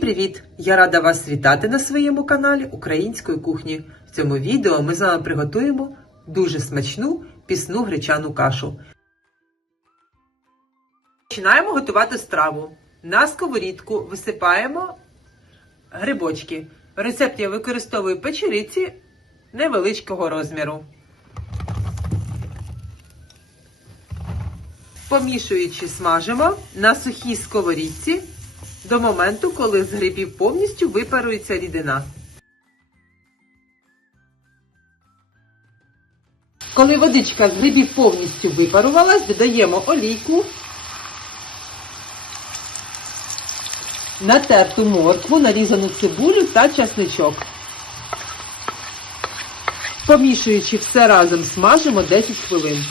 Привіт! Я рада вас вітати на своєму каналі Української кухні. В цьому відео ми з вами приготуємо дуже смачну пісну гречану кашу. Починаємо готувати страву. На сковорідку висипаємо грибочки. В рецепті я використовую печериці невеличкого розміру. Помішуючи, смажимо на сухій сковорідці до моменту, коли з грибів повністю випарується рідина. Коли водичка з грибів повністю випарувалась, додаємо олійку, натерту моркву, нарізану цибулю та часничок. Помішуючи все разом, смажимо 10 хвилин.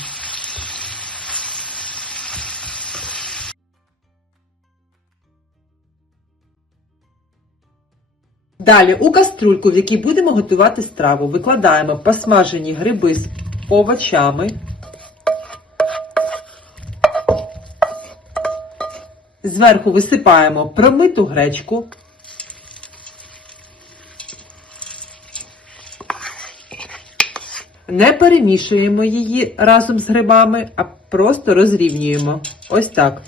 Далі у каструльку, в якій будемо готувати страву, викладаємо посмажені гриби з овочами. Зверху висипаємо промиту гречку. Не перемішуємо її разом з грибами, а просто розрівнюємо. Ось так.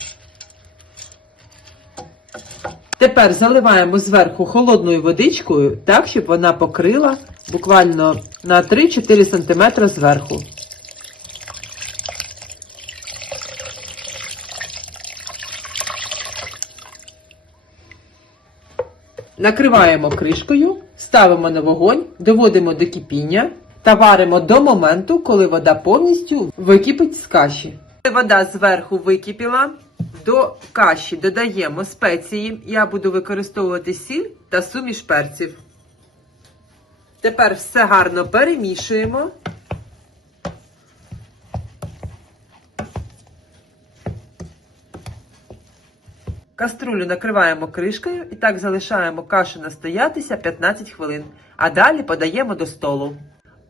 Тепер заливаємо зверху холодною водичкою, так, щоб вона покрила буквально на 3-4 см зверху. Накриваємо кришкою, ставимо на вогонь, доводимо до кипіння та варимо до моменту, коли вода повністю википить з каші. Вода зверху википіла. До каші додаємо спеції. Я буду використовувати сіль та суміш перців. Тепер все гарно перемішуємо. Каструлю накриваємо кришкою і так залишаємо кашу настоятися 15 хвилин, а далі подаємо до столу.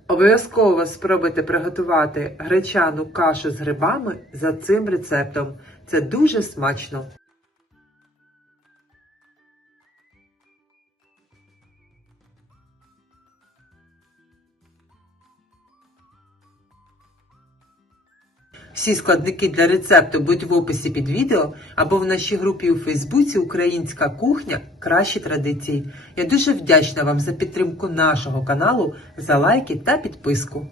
Обов'язково спробуйте приготувати гречану кашу з грибами за цим рецептом. Це дуже смачно. Всі складники для рецепту будуть в описі під відео або в нашій групі у Фейсбуці Українська кухня Кращі традиції. Я дуже вдячна вам за підтримку нашого каналу, за лайки та підписку.